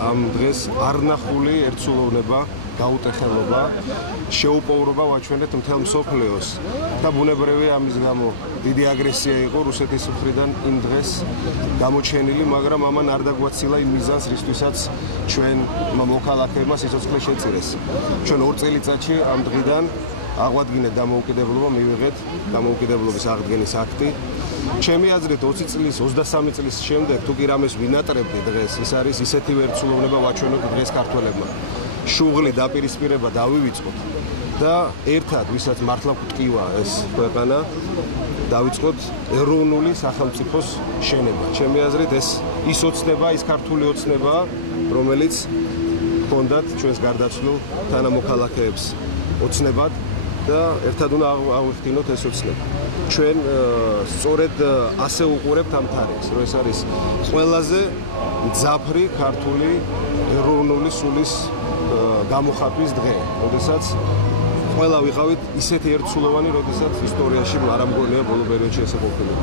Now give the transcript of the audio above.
ამ დღეს არნახული ერთსულოვნება, გაუტეხელობა, შეუპოვრობა ვაჩვენეთ მთელ მსოფლიოს და ბუნებრივია ამის გამო დიდი აგრესია იყო რუსეთის მხრიდან იმ დღეს გამოჩენილი, მაგრამ ამან არ დაგვაცილა იმ მიზანს, რისთვისაც ჩვენ მოქალაქეებმა სიცოცხლე შეწირეს. ჩვენ 2 წელიწადში ამ დღიდან აღვადგინეთ დამოუკიდებლობა, მივიღეთ დამოუკიდებლობის აღდგენის აქტი. ჩემი აზრით 20 წლის, 23 წლის შემდეგ თუ კი რამეს ვინატრებდი დღეს, ის არის ისეთივე ერთსულოვნება ვაჩვენოთ დღეს ქართველებმა. შუღლი დაპირისპირება დავივიწყოთ და ერთად, ვისაც მართლა გვტკივა ეს ქვეყანა, დავიწყოთ ეროვნული სახელმწიფოს შენება. ჩემი აზრით ეს ის ოცნება, ის ქართული ოცნება, რომელიც ჰქონდათ ჩვენს გარდაცვლილ თანამოქალაქეებს ოცნებად და ერთად უნდა ავიხდინოთ ეს ოცნება. ჩვენ სწორედ ასე უყურებთ ამ თარიღს, რომ ეს არის ყველაზე მძაფრი ქართული ეროვნული სულის გამოხატვის დღე, როდესაც ყველა ვიყავით ისეთი ერთსულოვანი, როდესაც ისტორიაში არ ამგონია ბოლო პერიოდში ესე ყოფილა.